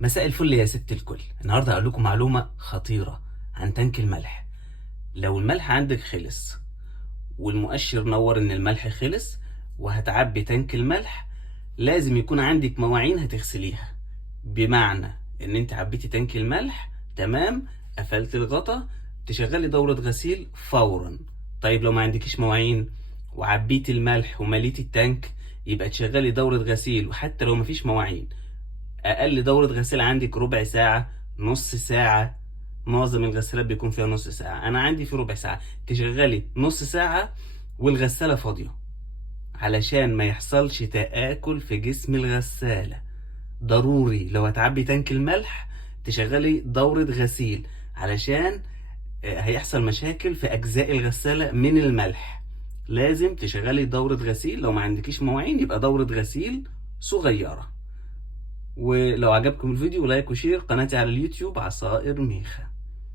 مساء الفل يا ست الكل. النهارده هقول لكم معلومه خطيره عن تانك الملح. لو الملح عندك خلص والمؤشر نور ان الملح خلص وهتعبي تانك الملح، لازم يكون عندك مواعين هتغسليها. بمعنى ان انت عبيتي تانك الملح تمام، قفلت الغطا، تشغلي دورة غسيل فورا. طيب لو ما عندكيش مواعين وعبيتي الملح ومليتي التانك، يبقى تشغلي دورة غسيل. وحتى لو مفيش مواعين، اقل دورة غسيل عندك ربع ساعة، نص ساعة. معظم الغسالات بيكون فيها نص ساعة، انا عندي في ربع ساعة. تشغلي نص ساعة والغسالة فاضية علشان ما يحصلش تآكل في جسم الغسالة. ضروري لو هتعبي تانك الملح تشغلي دورة غسيل، علشان هيحصل مشاكل في اجزاء الغسالة من الملح. لازم تشغلي دورة غسيل. لو ما عندكيش مواعين يبقى دورة غسيل صغيرة. ولو عجبكم الفيديو لايك وشير قناتي على اليوتيوب عصائر ميخا.